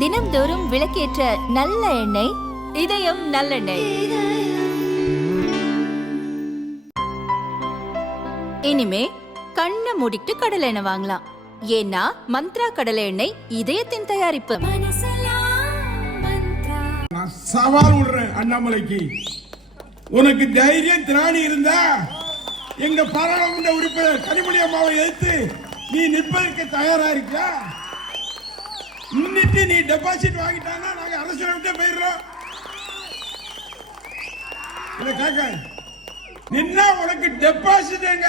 தினம்தோறும் விளக்கேற்ற நல்ல எண்ணெய் இதயம் நல்லெண்ணெய். இனிமே கண்ணை மூடிட்டு கடலை எண்ணெய் வாங்கலாம். ஏன்னா மந்த்ரா கடலை எண்ணெய் இதயத்தின் தயாரிப்பு. நான் சவால் விடுறேன் அண்ணாமலைக்கு, உனக்கு தைரியம் திராணி இருந்தா எங்க பாராளுமன்ற உறுப்பினர் கனிமொழி அம்மாவை எதிர்த்து நீ நிற்பதற்கு தயாரா இருக்க? முன்னிட்டு நீ டெபாசிட் வாங்கிட்டானா நாங்க அரசியலை விட்டு போயிடுறோம். நின்னா உனக்கு டெபாசிட் எங்க?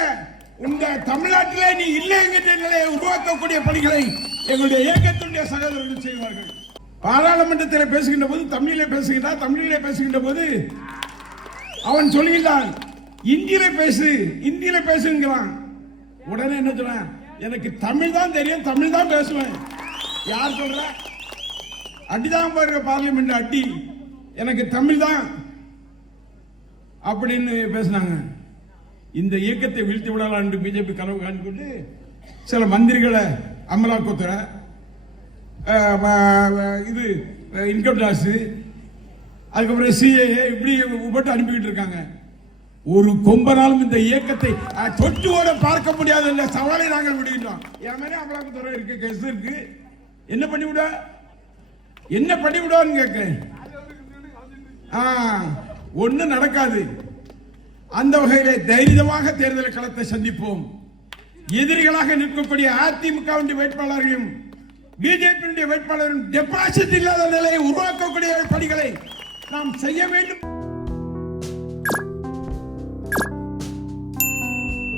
இந்த தமிழ்நாட்டிலே நீ இல்லை என்கிற நிலையை உருவாக்கக்கூடிய பணிகளை எங்களுடைய இயக்கத்துடைய சகோதரர்கள் செய்வார்கள். பாராளுமன்றத்தில் பேசுகின்ற போது தமிழிலே பேசுகின்ற போது அவன் சொல்கிறான் இந்தியில பேசுங்கிறான். உடனே என்ன சொல்றான்? எனக்கு தமிழ் தான் தெரியும், தமிழ் தான் பேசுவேன். யார் சொல்ற? அடிதான் பாருங்க, பார்லிமெண்ட் அடி. எனக்கு தமிழ் தான் அப்படின்னு பேசினாங்க. இந்த இயக்கத்தை வீழ்த்தி விடலாம் என்று பிஜேபி கனவு காண்பிட்டு சில மந்திரிகளை அமலாக்கத்துறை, இது இன்கம் டாக்ஸ், அதுக்கப்புறம் சிஏஏ இப்படி போட்டு அனுப்பிக்கிட்டு இருக்காங்க. ஒரு கொம்பனாலும் இந்த இயக்கத்தை தொட்டுவோட பார்க்க முடியாது என்ற சவாலை நாங்கள் விடுகின்றோம். என் மேலே அமலாக்கத்துறை இருக்கு, கேஸ் இருக்கு. என்ன பண்ணிவிடுவான்னு கேட்க ஒண்ணு நடக்காது. அந்த வகையிலே தைரியமாக தேர்தல் களத்தை சந்திப்போம். எதிரிகளாக நிற்கக்கூடிய அதிமுக வேட்பாளர்களையும் பிஜேபி வேட்பாளரும் டெபாசிட் இல்லாத நிலையை உருவாக்கக்கூடிய பணிகளை நாம் செய்ய வேண்டும்.